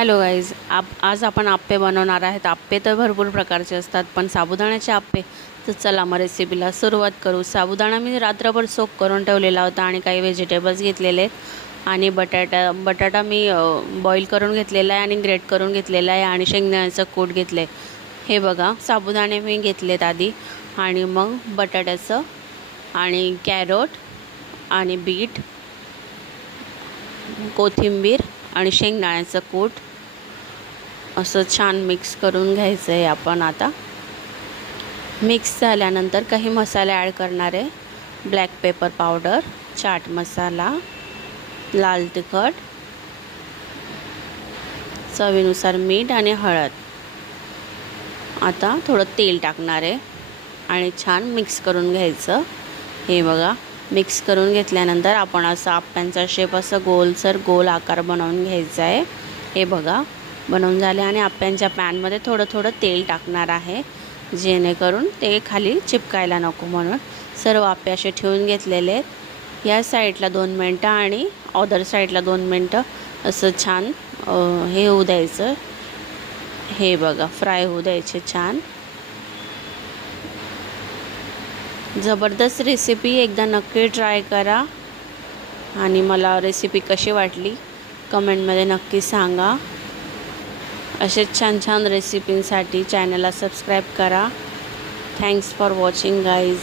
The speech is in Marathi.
हॅलो गाईज, आज आपण आप्पे बनवणार आहेत। आप्पे तर भरपूर प्रकारचे असतात, पण साबुदाण्याचे आप्पे। तर चला मग रेसिपीला सुरुवात करू। साबुदाणा मी रात्रभर सोक करून ठेवलेला होता आणि काही व्हेजिटेबल्स घेतलेले आणि बटाटा मी बॉईल करून घेतलेला आहे आणि ग्रेट करून घेतलेला आहे आणि शेंगदाण्याचं कूट घेतले। हे बघा, साबुदाणे मी घेतलेत आधी आणि मग बटाट्याचं आणि कॅरोट आणि बीट, कोथिंबीर आणि शेंगदाण्याचं कूट असं छान मिक्स करून घ्यायचं आहे। आपण आता मिक्स झाल्यानंतर काही मसाले ॲड करणार आहे। Black pepper powder, chaat masala, लाल तिखट, चवीनुसार मीठ आणि हळद। आता थोडं तेल टाकणार आहे आणि छान मिक्स करून घ्यायचं। हे बघा, मिक्स करून घेतल्यानंतर आपण असं आप्प्यांचा शेप असं गोलसर गोल आकार बनवून घ्यायचा आहे। हे बघा, बनवून झाले आणि आप्प्यांच्या पॅनमध्ये थोडं थोडं तेल टाकणार आहे, जेणेकरून ते खाली चिपकायला नको म्हणून। सर्व आप्पे असे ठेवून घेतलेले आहेत। या साईडला 2 मिनटं आणि अदर साईडला 2 मिनटं असं छान हे होऊ द्यायचं। हे बघा, फ्राय होऊ द्यायचे छान। ज़बरदस्त रेसिपी, एकदा नक्की ट्राय करा आणि मला रेसिपी कशी वाटली कमेंटमध्ये नक्की सांगा। असेच छान छान रेसिपींसाठी चॅनलला सबस्क्राईब करा। Thanks for watching guys.